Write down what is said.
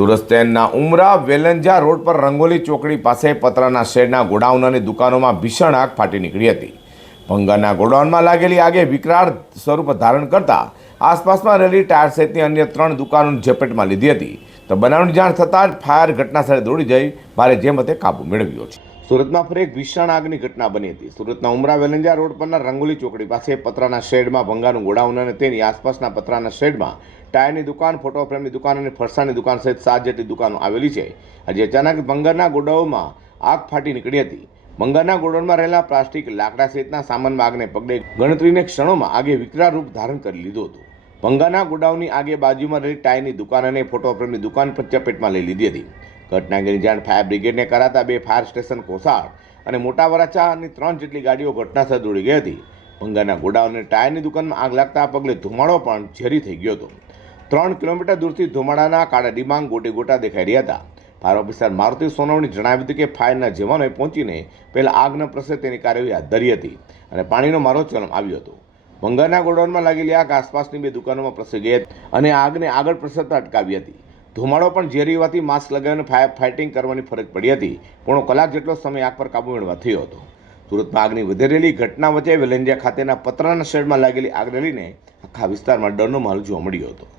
સુરત શહેરના ઉમરા વેલંજા રોડ પર રંગોલી ચોકડી પાસે પતરાના શેડના ગોડાઉન અને દુકાનોમાં ભીષણ આગ ફાટી નીકળી હતી. ભંગારના ગોડાઉનમાં લાગેલી આગે વિકરાળ સ્વરૂપ ધારણ કરતા આસપાસમાં રહેલી ટાયર સહિતની અન્ય ત્રણ દુકાનોની ઝપેટમાં લીધી હતી. તો બનાવની જાણ થતાં જ ફાયર ઘટનાસ્થળે દોડી જઈ ભારે જેમતે કાબુ મેળવ્યો છે. સુરતમાં ફરી એક ભીષણ આગની ઘટના બની હતી. સુરતના ઉમરા વેલંજા રોડ પરના રંગોલી ચોકડી પાસે પતરાના શેડમાં ભંગારનું ગોડાઉન અને તેની આસપાસના પતરાના શેડમાં ટાયરની દુકાન ફોટો ફ્રેમની દુકાન અને ફરસાણની દુકાન સહિત સાત જેટલી દુકાનો આવેલી છે. આજે અચાનક બંગરના ગોડાઉનમાં આગ ફાટી નીકળી હતી. ભંગારના ગોડાઉનમાં રહેલા પ્લાસ્ટિક લાકડા સહિતના સામાનમાં આગને પગલે ગણતરીને ક્ષણોમાં આગે વિકરાળ રૂપ ધારણ કરી લીધું હતું. ભંગાના ગોડાઉનની આગે બાજુમાં રહેલી ટાયરની દુકાન અને ફોટો ફ્રેમની દુકાન પર ચપેટમાં લઈ લીધી હતી. ઘટના અંગેની જાણ ફાયર બ્રિગેડને કરાતા બે ફાયર સ્ટેશન કોસાળ અને મોટા વરાછાની ત્રણ જેટલી ગાડીઓ ઘટનાસ્થળે દોડી ગઈ હતી. બંગાળના ગોડાઉન અને ટાયરની દુકાનમાં આગ લાગતા પગલે ધુમાડો પણ ઝેરી થઈ ગયો હતો. ત્રણ કિલોમીટર દૂરથી ધુમાડાના કાળા ડિબાંગ ગોટે ગોટા દેખાઈ રહ્યા હતા. ફાયર ઓફિસર મારુતિ સોનવણી જણાવ્યું હતું કે ફાયરના જવાનોએ પહોંચીને પહેલા આગ ન તેની કાર્યવાહી હાથ ધરી હતી અને પાણીનો મારો ચલમ આવ્યો હતો. ભંગારના ગોડાઉનમાં લાગેલી આગ આસપાસની બે દુકાનોમાં પ્રસરી ગઈ હતી અને આગને આગળ પ્રસરતા અટકાવી હતી. ધુમાડો પણ ઝેરી હોવાથી માસ્ક લગાવીને ફાયર ફાઇટિંગ કરવાની ફરજ પડી હતી. પોણો કલાક જેટલો સમય આગ પર કાબુ મેળવવા થયો હતો. સુરતમાં આગની વધેરેલી ઘટના વચ્ચે વેલેન્જિયા ખાતેના પતરાના શેડમાં લાગેલી આગને લઈને આખા વિસ્તારમાં ડરનો માહોલ જોવા મળ્યો હતો.